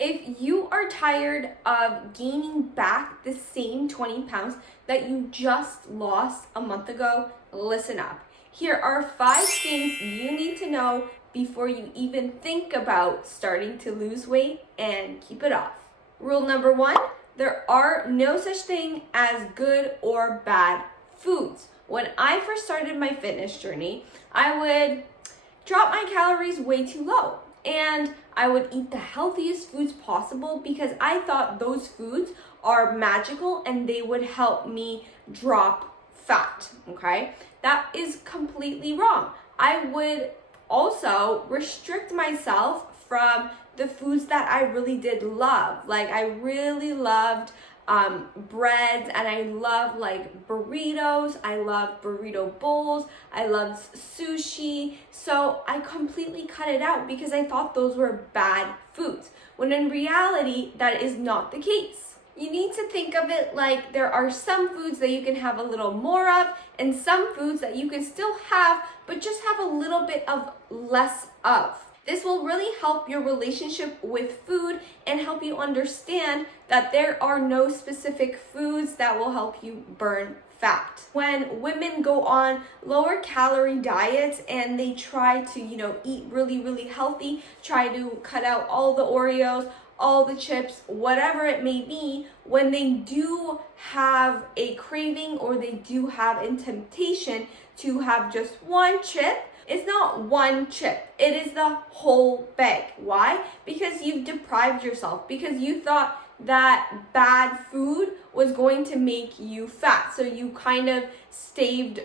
If you are tired of gaining back the same 20 pounds that you just lost a month ago, listen up. Here are 5 things you need to know before you even think about starting to lose weight and keep it off. Rule number 1, there are no such thing as good or bad foods. When I first started my fitness journey, I would drop my calories way too low. And I would eat the healthiest foods possible because I thought those foods are magical and they would help me drop fat, okay? That is completely wrong. I would also restrict myself from the foods that I really did love. Like I really loved breads, and I love like burritos. I love burrito bowls. I loved sushi. So I completely cut it out because I thought those were bad foods, when in reality, that is not the case. You need to think of it like there are some foods that you can have a little more of and some foods that you can still have, but just have a little bit of less of. This will really help your relationship with food and help you understand that there are no specific foods that will help you burn fat. When women go on lower calorie diets and they try to, eat really healthy, try to cut out all the Oreos, all the chips, whatever it may be, when they do have a craving or they do have a temptation to have just one chip, it's not one chip, it is the whole bag. Why? Because you've deprived yourself, because you thought that bad food was going to make you fat. So you kind of staved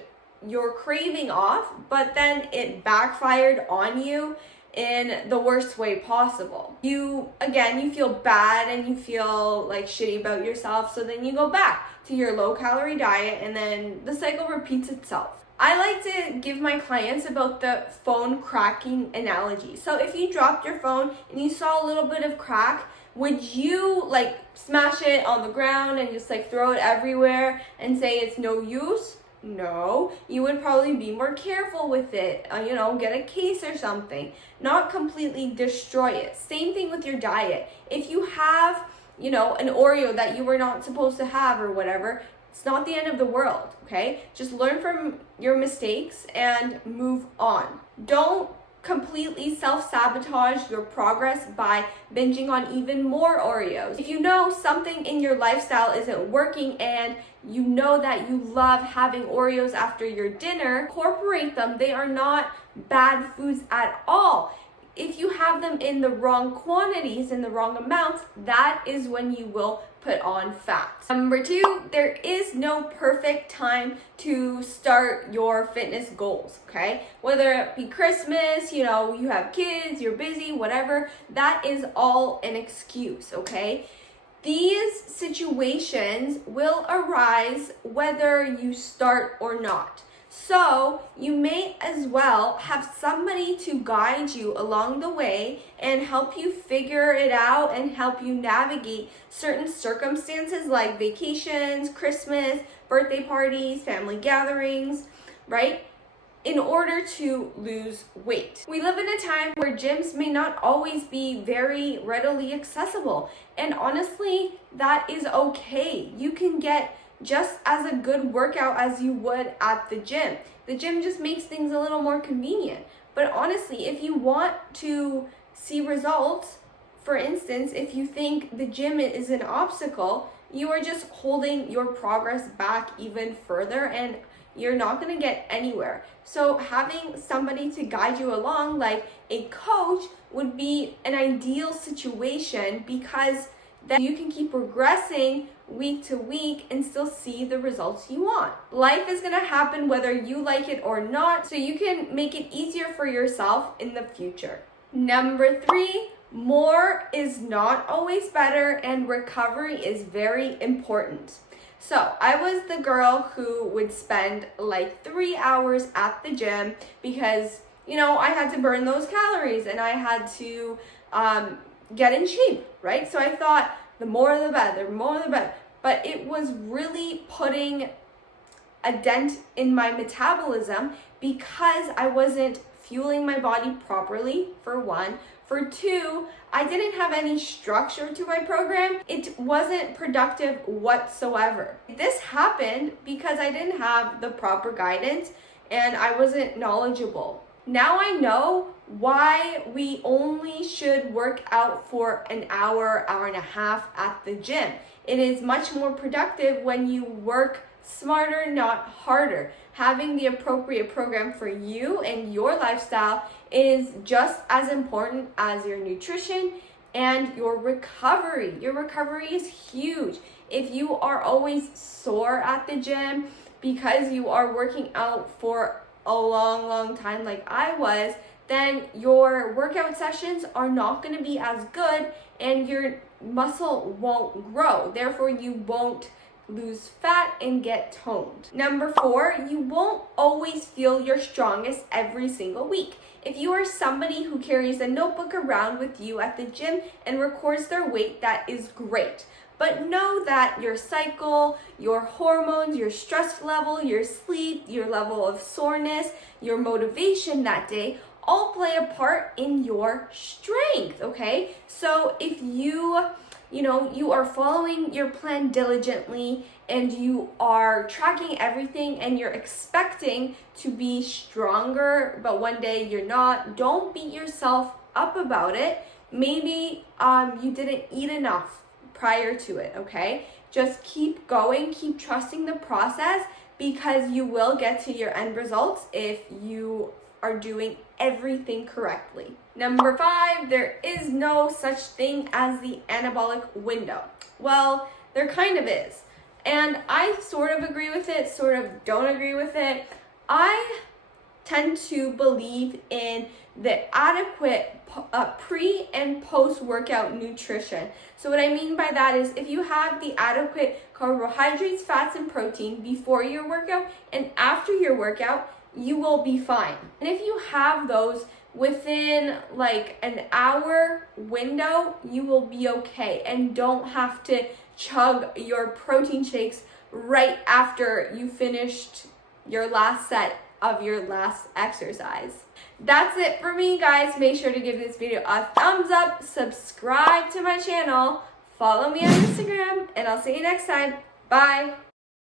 your craving off, but then it backfired on you in the worst way possible. You feel bad and you feel like shitty about yourself, so then you go back to your low calorie diet and then the cycle repeats itself. I like to give my clients about the phone cracking analogy. So if you dropped your phone and you saw a little bit of crack, would you smash it on the ground and just throw it everywhere and say it's no use? No, you would probably be more careful with it, get a case or something, not completely destroy it. Same thing with your diet. If you have, an Oreo that you were not supposed to have or whatever, it's not the end of the world, okay? Just learn from your mistakes and move on. Don't completely self-sabotage your progress by binging on even more Oreos. If you know something in your lifestyle isn't working and you know that you love having Oreos after your dinner, incorporate them. They are not bad foods at all. If you have them in the wrong quantities, in the wrong amounts, that is when you will put on fat. Number 2, there is no perfect time to start your fitness goals, okay? Whether it be Christmas, you have kids, you're busy, whatever, that is all an excuse, okay? These situations will arise whether you start or not. So you may as well have somebody to guide you along the way and help you figure it out and help you navigate certain circumstances like vacations, Christmas, birthday parties, family gatherings, right? In order to lose weight. We live in a time where gyms may not always be very readily accessible. And honestly, that is okay. You can get just as a good workout as you would at the gym. The gym just makes things a little more convenient. But honestly, if you want to see results, for instance, if you think the gym is an obstacle, you are just holding your progress back even further and you're not going to get anywhere. So having somebody to guide you along, like a coach, would be an ideal situation because then you can keep progressing week to week and still see the results you want. Life is going to happen whether you like it or not, so you can make it easier for yourself in the future. Number 3, more is not always better and recovery is very important. So I was the girl who would spend 3 hours at the gym because, I had to burn those calories and I had to get in shape, right? So I thought the more the better, the more the better. But it was really putting a dent in my metabolism because I wasn't fueling my body properly, for one. For two, I didn't have any structure to my program. It wasn't productive whatsoever. This happened because I didn't have the proper guidance and I wasn't knowledgeable. Now I know why we only should work out for an hour, hour and a half at the gym. It is much more productive when you work smarter, not harder. Having the appropriate program for you and your lifestyle is just as important as your nutrition and your recovery. Your recovery is huge. If you are always sore at the gym because you are working out for a long time like I was, then your workout sessions are not going to be as good and your muscle won't grow. Therefore, you won't lose fat and get toned. Number 4, you won't always feel your strongest every single week. If you are somebody who carries a notebook around with you at the gym and records their weight, that is great. But know that your cycle, your hormones, your stress level, your sleep, your level of soreness, your motivation that day all play a part in your strength, okay? So if you are following your plan diligently and you are tracking everything and you're expecting to be stronger, but one day you're not, don't beat yourself up about it. Maybe you didn't eat enough prior to it, okay? Just keep going, keep trusting the process because you will get to your end results if you are doing everything correctly. Number 5, there is no such thing as the anabolic window. Well, there kind of is. And I sort of agree with it, sort of don't agree with it. I tend to believe in the adequate pre and post-workout nutrition. So what I mean by that is if you have the adequate carbohydrates, fats, and protein before your workout and after your workout, you will be fine. And if you have those within like an hour window, you will be okay and don't have to chug your protein shakes right after you finished your last set of your last exercise. That's it for me, guys. Make sure to give this video a thumbs up, subscribe to my channel, follow me on Instagram, and I'll see you next time. Bye.